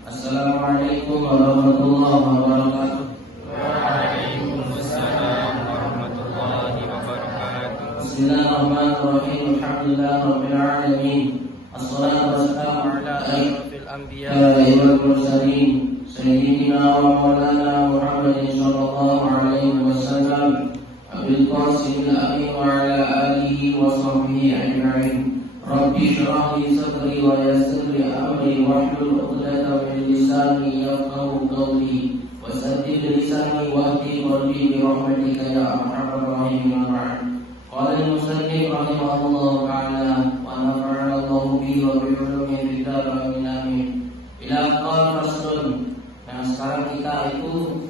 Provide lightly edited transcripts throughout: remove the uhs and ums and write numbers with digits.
Assalamualaikum warahmatullahi wabarakatuh. Waalaikumsalam warahmatullahi wabarakatuh. Bismillahirrahmanirrahim. Alhamdulillahirabbil alamin. Wassalatu wassalamu ala asyrofil anbiya'i wal mursalin sayyidina wa maulana Muhammadin sallallahu alaihi wasallam abil qasimil amin wa ala alihi wa sahbihi ajma'in. Rabbi shrah li sadri wa yassir li amri wahlul 'uqdatam min lisani yafqahu qawli wasaddid lisani wahdi qalbi bi rahmatika ya arhamar rahimin. Qala al-musannif rahimahullah ta'ala wa nafa'ana Allahu bihi wa bi ulumi kitab amin amin. Ila qala faslun. Nah, sekarang kita itu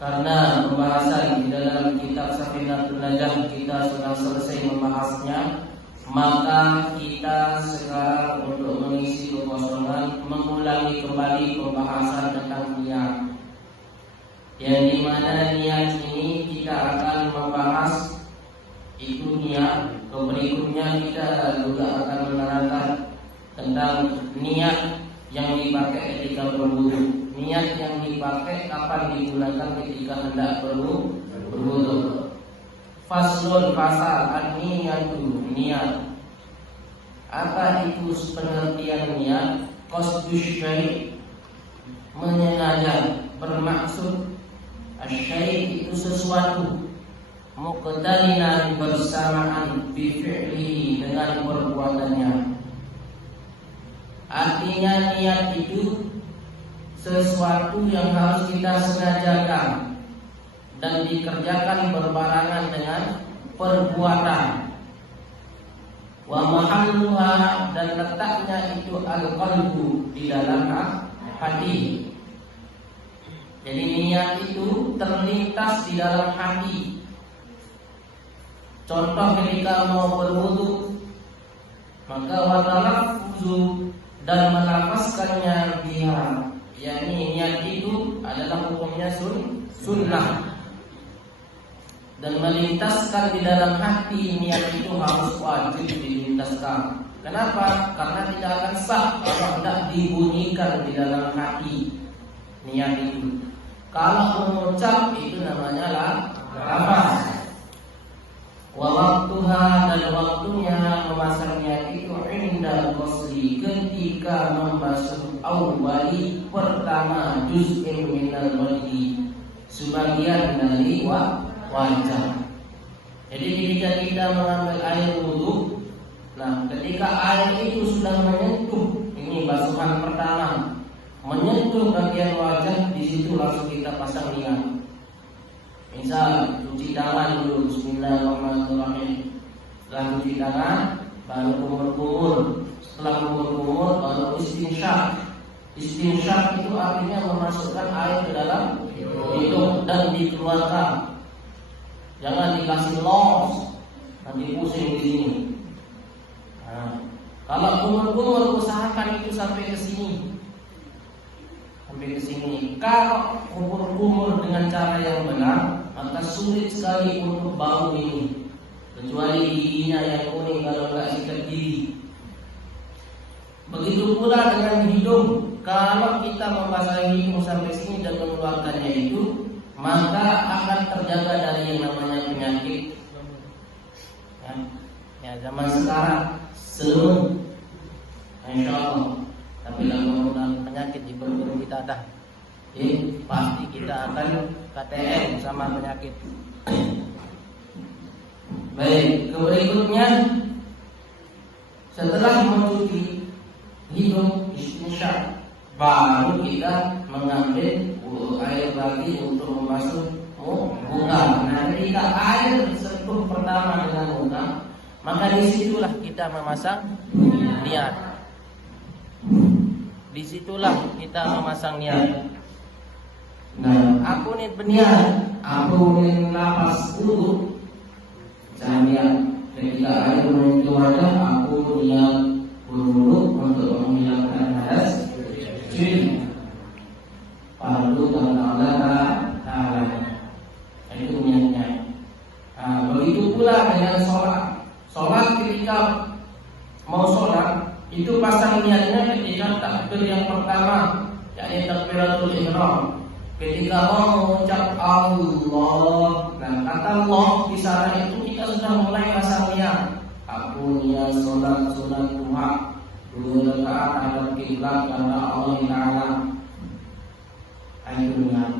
karena pembahasan di dalam kitab Safinatul Najah kita sudah selesai membahasnya, maka kita sekarang untuk mengisi kekosongan mengulangi kembali pembahasan tentang niat. Yang dimana niat ini kita akan membahas itu niat. Berikutnya kita juga akan menerangkan tentang niat yang dipakai ketika berwudu. Niat yang dipakai kapan digunakan ketika hendak berwudu. Faslun fasal an-niyatu niat. Apa itu pengertian niat? Qasdus syai' menyengaja, bermaksud. Asyai' itu sesuatu, muqtarinan bersamaan bifi'lihi dengan perbuatannya. Artinya niat itu sesuatu yang harus kita sengajakan dan dikerjakan berbarengan dengan perbuatan. Wa mahalluha, dan letaknya itu al-qalbu, di dalam hati. Jadi niat itu terlintas di dalam hati. Contoh ketika mau berwudu, maka wa talaffuzu, dan melafazkannya biha, yakni niat itu adalah hukumnya sunnah. Dan melintaskan di dalam hati niat itu harus wajib dilintaskan. Kenapa? Karena tidak akan sah kalau tidak dibunyikan di dalam hati niat itu. Kalau mengucap itu namanya lafaz. Wa waktuha, dan waktunya memasang niat itu inda qasli, ketika membasuh awwali, pertama juz'in minal wajhi, sebagian dari wajah. Jadi ketika kita mengambil air wudu, nah ketika air itu sudah menyentuh, ini basuhan pertama, menyentuh bagian wajah, di situ langsung kita pasang niat. Misal cuci tangan dulu, bismillahirrahmanirrahim. Setelah cuci tangan baru kumur-kumur. Setelah kumur-kumur baru istinsyak. Istinsyak itu artinya memasukkan air ke dalam hidung dan dikeluarkan. Jangan dikasih los, nanti pusing di sini. Nah, kalau kumur-kumur usahakan itu sampai ke sini. Sampai ke sini. Kalau kumur-kumur dengan cara yang benar, maka sulit sekali untuk bau ini. Kecuali giginya yang kuning, kalau enggak sikat gigi. Begitu pula dengan hidung. Kalau kita membasahi hidung sampai sini dan mengeluarkannya itu, maka akan terjaga dari yang namanya penyakit. Ya zaman sekarang semua, insya Allah. Tapi kalau penyakit di perut kita ada, pasti kita akan KTM sama penyakit. Baik, berikutnya setelah mencuci hidung istinsyak, baru kita mengambil air lagi untuk membasuh muka. Nah, ketika air sentuh pertama dengan muka, maka disitulah kita memasang niat. Disitulah kita memasang niat. Nah, aku nih berniat, aku nih nafas dulu. Saya niat ketika air menyentuh wajah, aku niat berwudu untuk menghilangkan hadas. Jadi Pardu dan Allah itu niatnya. Nah, begitu pula dengan sholat. Sholat ketika mau sholat itu pasang niatnya ketika takbir yang pertama, yakni takbiratul ihram. Ketika mau mengucap Allah, nah kata Allah di sana itu kita sudah mulai rasa niat. Aku niat sholat duha 2 rakaat hadap kiblat karena Allah Taala. Ayo niat.